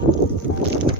フフフフ。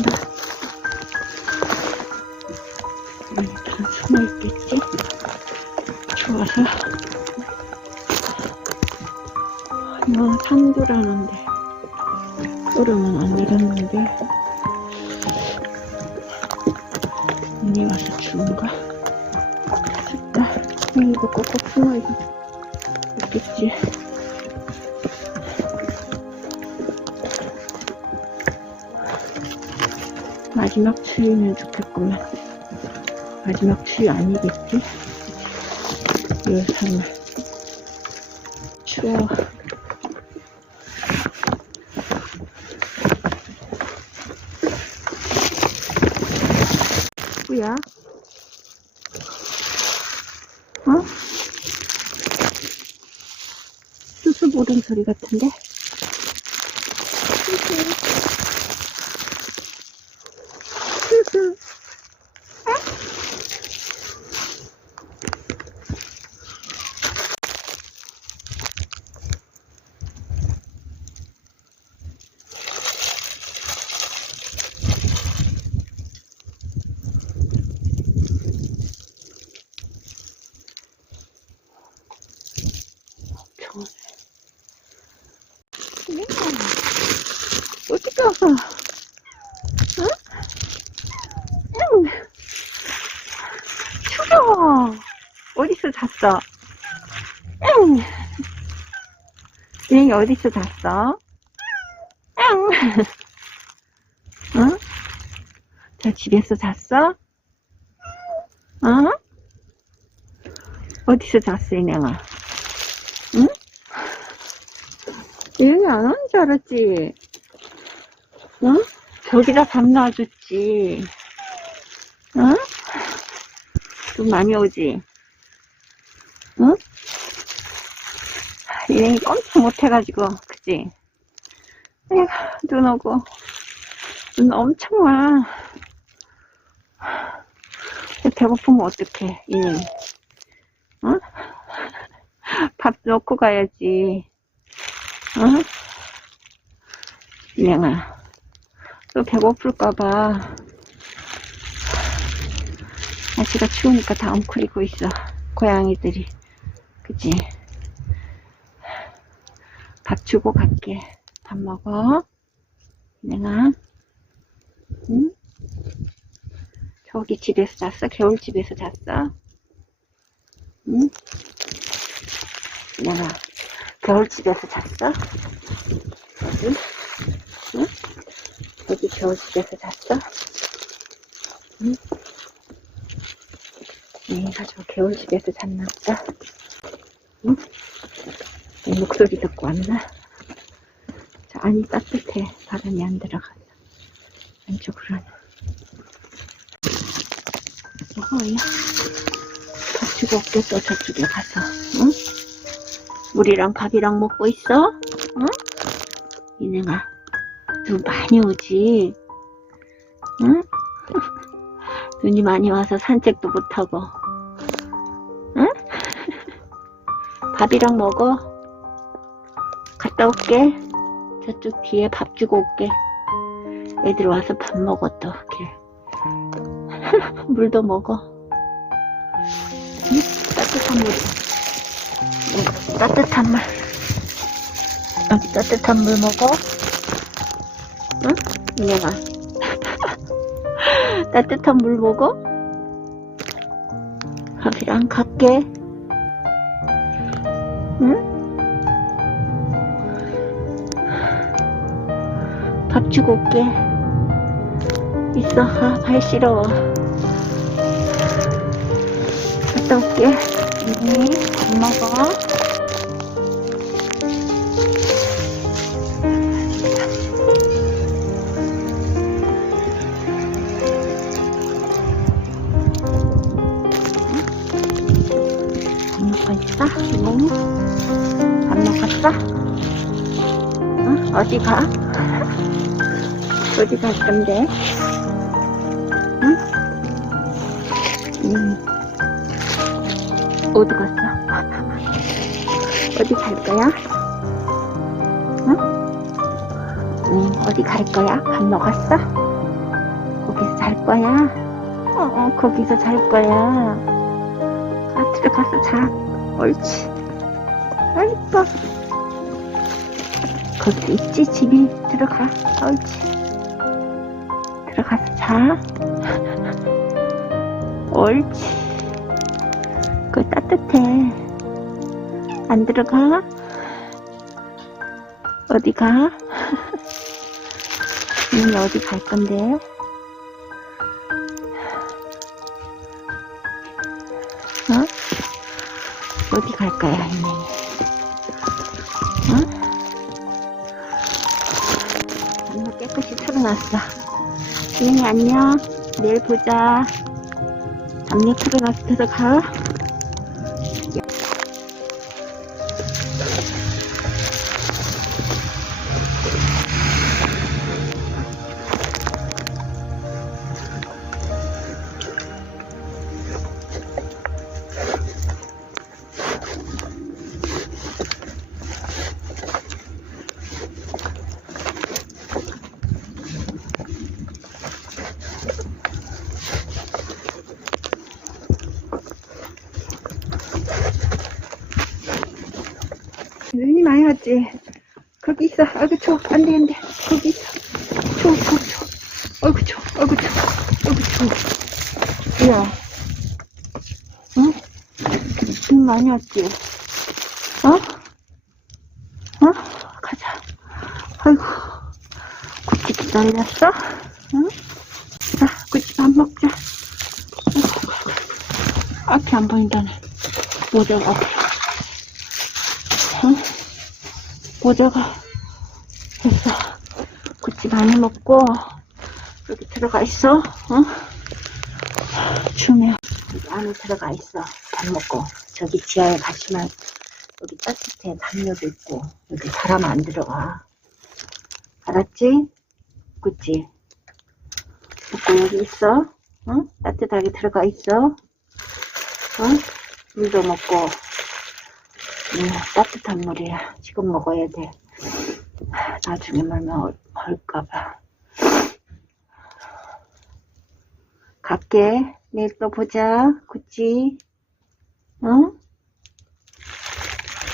들어온다. 일단 숨어 있겠지? 추워서. 뭐 산도라는데 얼음은 안 내렸는데 눈이 와서 추운가? 춥다. 여기도 꼭꼭 숨어 있, 있겠지. 마지막 추위면 좋겠구만. 마지막 추위 아니겠지? 이 삶을. 추워. 뭐야? 어? 수수 보름 소리 같은데? 수수. 좋네. 어디 가서? 응? 응. 추워. 어디서 잤어? 응. 얘 어디서 잤어? 응. 응? 저 집에서 잤어? 어? 어디서 잤어, 이냥아? 응? 여기 안 오는 줄 알았지? 응? 저기다 밥 놔줬지? 응? 좀 많이 오지? 얘이 꼼짝 못해가지고, 그치? 에휴, 눈 오고, 눈 엄청 와. 배고프면 어떡해, 이님. 응? 밥 넣고 가야지. 응? 이냥아, 또 배고플까봐. 날씨가 추우니까 다 웅크리고 있어. 고양이들이. 그치? 밥 주고 갈게. 밥 먹어. 이냥아. 응? 저기 집에서 잤어? 겨울 집에서 잤어? 응? 내가 겨울 집에서 잤어? 여기? 응? 여기 겨울 집에서 잤어? 응? 얘가 저 겨울 집에서 잤나 보다. 응? 내 목소리 듣고 왔나? 자, 안이 따뜻해. 바람이 안 들어가서. 안쪽으로는. 주고 올게, 또 저쪽에 가서. 응? 물이랑 밥이랑 먹고 있어? 응? 이능아, 눈 많이 오지? 응? 눈이 많이 와서 산책도 못하고. 응? 밥이랑 먹어. 갔다 올게. 저쪽 뒤에 밥 주고 올게. 애들 와서 밥 먹어 또 이렇게. 물도 먹어. 응? 따뜻한 물. 응, 따뜻한 물. 여기 따뜻한 물 먹어. 응? 이내가 따뜻한 물 먹어. 밥이랑 갈게. 응? 주고 올게. 있어. 아, 발 시려워. 갔다 올게. 응, 밥 먹어. 있어? 응? 밥 먹었어? 응? 어디 가? 어디 갈 건데? 응? 응. 어디 갔어? 어디 갈 거야? 응? 응, 어디 갈 거야? 밥 먹었어? 거기서 잘 거야? 어, 어, 거기서 잘 거야. 아, 들어가서 자. 옳지. 아이고. 거기 있지, 집이. 들어가. 옳지. 들어가서 자. 옳지. 그 따뜻해. 안 들어가? 어디 가? 응, 어디 갈 건데? 어? 어디 갈 거야, 이네? 응? 엄마 깨끗이 털어놨어. 이네 안녕. 내일 보자. 담요 털어놔서 들어가. 왔지? 거기 있어. 아이고, 추워. 안 돼, 안 돼. 거기 있어. 추워, 추워, 추워. 아이고, 추워. 아이고, 추워. 아이고, 추워. 야. 응? 눈 많이 왔지? 어? 어? 가자. 아이고. 구찌 기다렸어? 응? 자, 구찌 밥 먹자. 앞이 안 보인다네. 모자가. 응? 모자가 됐어. 구찌 많이 먹고 여기 들어가 있어. 응? 추면 여기 안에 들어가 있어. 밥 먹고 저기 지하에 가시면 여기 따뜻해. 담요도 있고 여기 사람 안 들어가. 알았지? 구찌 먹고 여기 있어. 응? 따뜻하게 들어가 있어. 응? 물도 먹고 음, 따뜻한 물이야. 지금 먹어야 돼. 나중에 말면 얼까봐. 갈게. 내일 또 보자. 구찌. 응?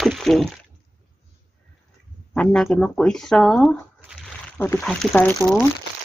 구찌. 만나게 먹고 있어. 어디 가지 말고.